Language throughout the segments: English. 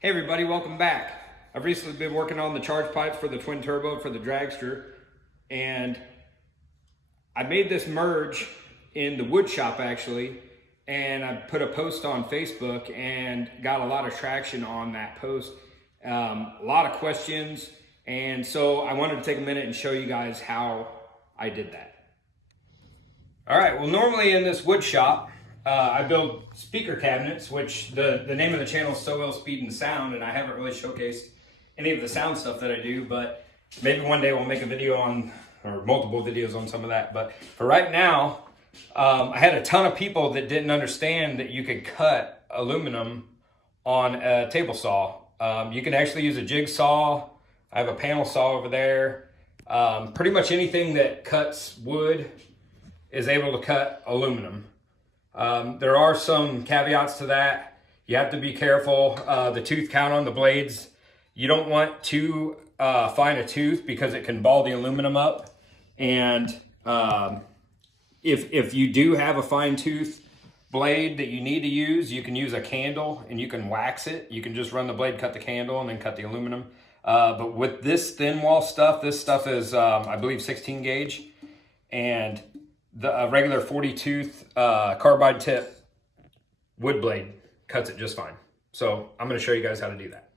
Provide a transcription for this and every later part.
Hey everybody, welcome back. I've recently been working on the charge pipes for the twin turbo for the dragster, and I made this merge in the wood shop actually, and I put a post on Facebook and got a lot of traction on that post. A lot of questions, and so I wanted to take a minute and show you guys how I did that. All right, well, normally in this wood shop, I build speaker cabinets, which the name of the channel is Stowell Speed and Sound, and I haven't really showcased any of the sound stuff that I do, but maybe one day we'll make a video on, or multiple videos on some of that. But for right now, I had a ton of people that didn't understand that you could cut aluminum on a table saw. You can actually use a jigsaw. I have a panel saw over there. Pretty much anything that cuts wood is able to cut aluminum. There are some caveats to that. You have to be careful. The tooth count on the blades. You don't want too fine a tooth because it can ball the aluminum up. And if you do have a fine tooth blade that you need to use, you can use a candle and you can wax it. You can just run the blade, cut the candle, and then cut the aluminum. But with this thin wall stuff, this stuff is, I believe, 16 gauge. And the regular 40 tooth carbide tip wood blade cuts it just fine. So I'm going to show you guys how to do that.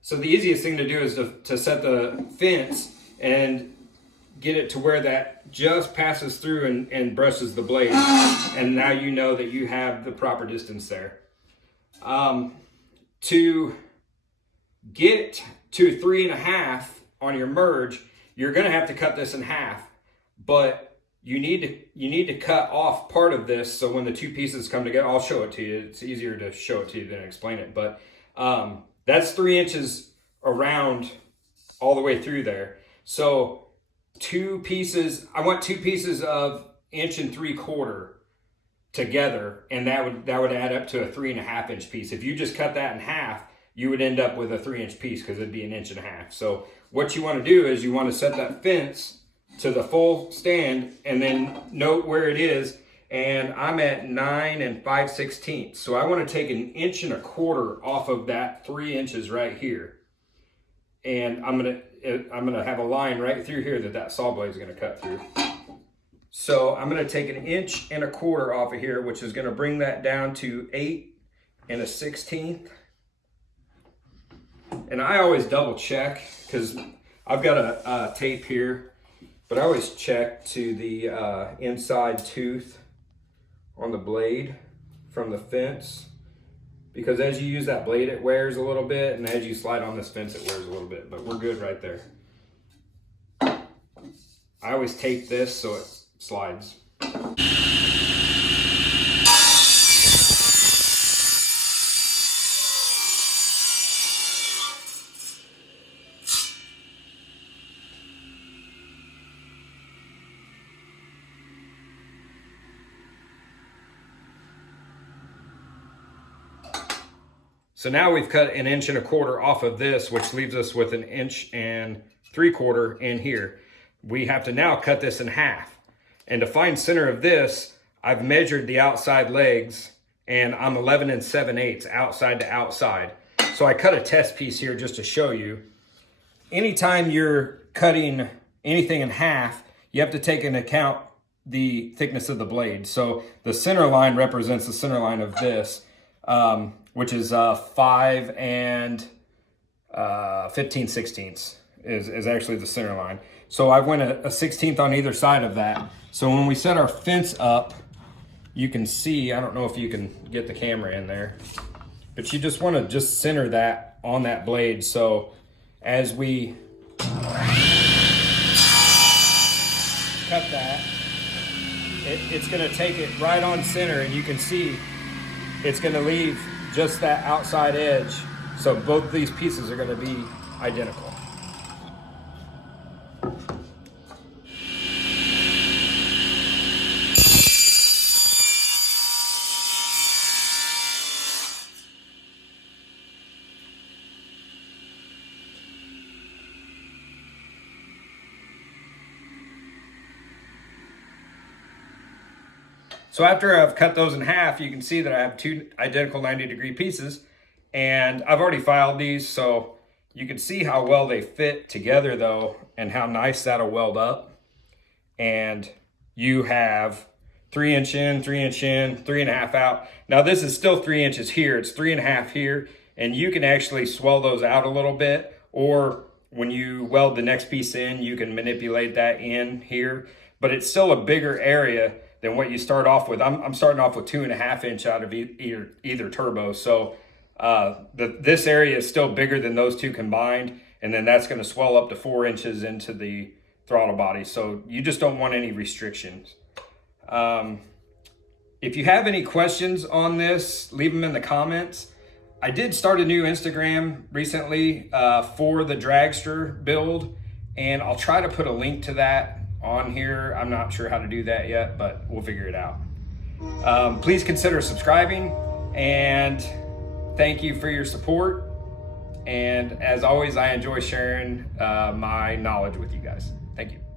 So the easiest thing to do is to set the fence and get it to where that just passes through and brushes the blade. And now you know that you have the proper distance there. To get to 3.5 on your merge, you're going to have to cut this in half, but you need to cut off part of this so when the two pieces come together, I'll show it to you. It's easier to show it to you than explain it, but that's 3 inches around all the way through there. So I want two pieces of 1.75 inches together, and that would add up to a 3.5 inch piece. If you just cut that in half, you would end up with a 3 inch piece because it'd be 1.5 inches. So what you want to do is you want to set that fence to the full stand and then note where it is. And I'm at 9 5/16. So I want to take 1.25 inches off of that 3 inches right here. And I'm gonna have a line right through here that saw blade is gonna cut through. So I'm gonna take 1.25 inches off of here, which is gonna bring that down to 8 1/16. And I always double check because I've got a tape here, but I always check to the inside tooth on the blade from the fence, because as you use that blade, it wears a little bit, and as you slide on this fence, it wears a little bit, but we're good right there. I always tape this so it slides. So now we've cut 1.25 inches off of this, which leaves us with 1.75 inches in here. We have to now cut this in half. And to find center of this, I've measured the outside legs, and I'm 11 7/8 outside to outside. So I cut a test piece here just to show you. Anytime you're cutting anything in half, you have to take into account the thickness of the blade. So the center line represents the center line of this, which is 5 15/16 is actually the center line. So I went a 1/16 on either side of that. So when we set our fence up, you can see, I don't know if you can get the camera in there, but you just want to just center that on that blade. So as we cut that, it's going to take it right on center, and you can see it's going to leave just that outside edge. So both these pieces are going to be identical. So after I've cut those in half, you can see that I have two identical 90-degree pieces. And I've already filed these, so you can see how well they fit together though, and how nice that'll weld up. And you have 3 inch in, 3 inch in, 3.5 out. Now this is still 3 inches here, it's 3.5 here, and you can actually swell those out a little bit, or when you weld the next piece in, you can manipulate that in here, but it's still a bigger area than what you start off with. I'm starting off with 2.5 inch out of either turbo. So this area is still bigger than those two combined. And then that's going to swell up to 4 inches into the throttle body. So you just don't want any restrictions. If you have any questions on this, leave them in the comments. I did start a new Instagram recently for the dragster build, and I'll try to put a link to that on here. I'm not sure how to do that yet, but we'll figure it out. Please consider subscribing, and thank you for your support. And as always, I enjoy sharing my knowledge with you guys. Thank you.